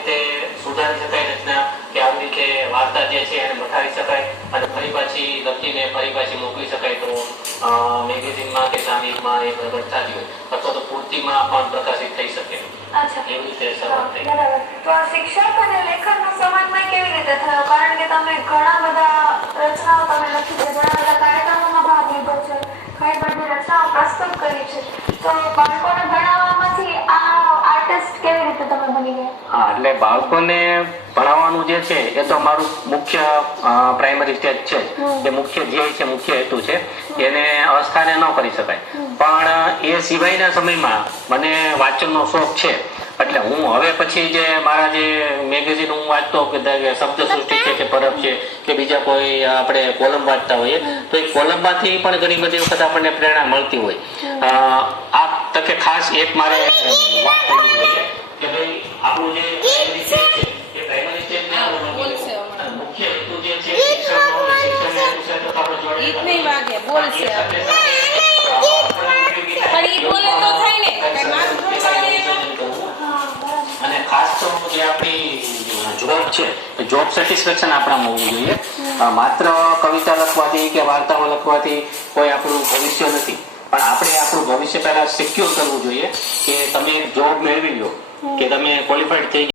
રીતે સુધારી શકાય રચના, કે આવી રીતે વાર્તા જે છે એને મટાડી શકાય અને ફરી પાછી લખીને ફરી પાછી મોકલી શકાય, તો મેગેઝિનમાં કે સામયિકમાં એ પ્રગટ થતી હોય અથવા તો પૂર્તિમાં પણ પ્રકાશિત થઈ શકે. અચ્છા, એવી રીતે શરૂઆત થઈ. બરાબર. તો આ શિક્ષક અને લેખકનો સમન્વય કેવી રીતે થયો? કારણ કે તમે ઘણા બધા રચનાઓ તમે લખી છે, ઘણા બધા કાર્યક્રમોમાં ભાગ લીધો છે, ઘણી બધી રચનાઓ પ્રસ્તુત કરી છે, તો બાળકોને ભણાવવામાંથી આ આર્ટિસ્ટ કેવી રીતે તમે બની ગયા? હા, એટલે બાળકોને ભણાવવાનું જે છે એ તો અમારું મુખ્ય પ્રાઇમરી સ્ટેજ છે, એ મુખ્ય ધ્યેય છે, મુખ્ય હેતુ છે. એને અસ્થાને ન કરી શકાય, પણ એ સિવાયના સમયમાં મને વાંચનનો શોખ છે. એટલે હું હવે પછી જે મારા જે મેગેઝિન હું વાંચતો, કે શબ્દ સૃષ્ટિ છે કે પરબ છે કે બીજા કોઈ આપણે કોલમ વાંચતા હોઈએ, તો એ કોલમમાંથી પણ ઘણી બધી વખત આપણને પ્રેરણા મળતી હોય. આ તકે ખાસ એક મારે વાત કરવી જોઈએ કે ભાઈ આપણું જે પ્રાઇમરી સ્ટેજ છે એ પ્રાઇમરી સ્ટેજને મુખ્ય હેતુ જે છે શિક્ષણનો, શિક્ષણનો હેતુ છે તો આપણે જોડે નહીં વાગે બોલશે પણ ઈ બોલે તો થાય ને કે મારું અને ખાસ તો જે આપણી જોબ છે એ જોબ સેટિસ્ફેક્શન આપણામાં હોવું જોઈએ. માત્ર કવિતા લખવાથી કે વાર્તાઓ લખવાથી કોઈ આપણું ભવિષ્ય નથી, પણ આપણે આપણું ભવિષ્ય પહેલા સિક્યોર કરવું જોઈએ કે તમે જોબ મેળવી લો, કે તમે ક્વોલિફાઈડ થઈ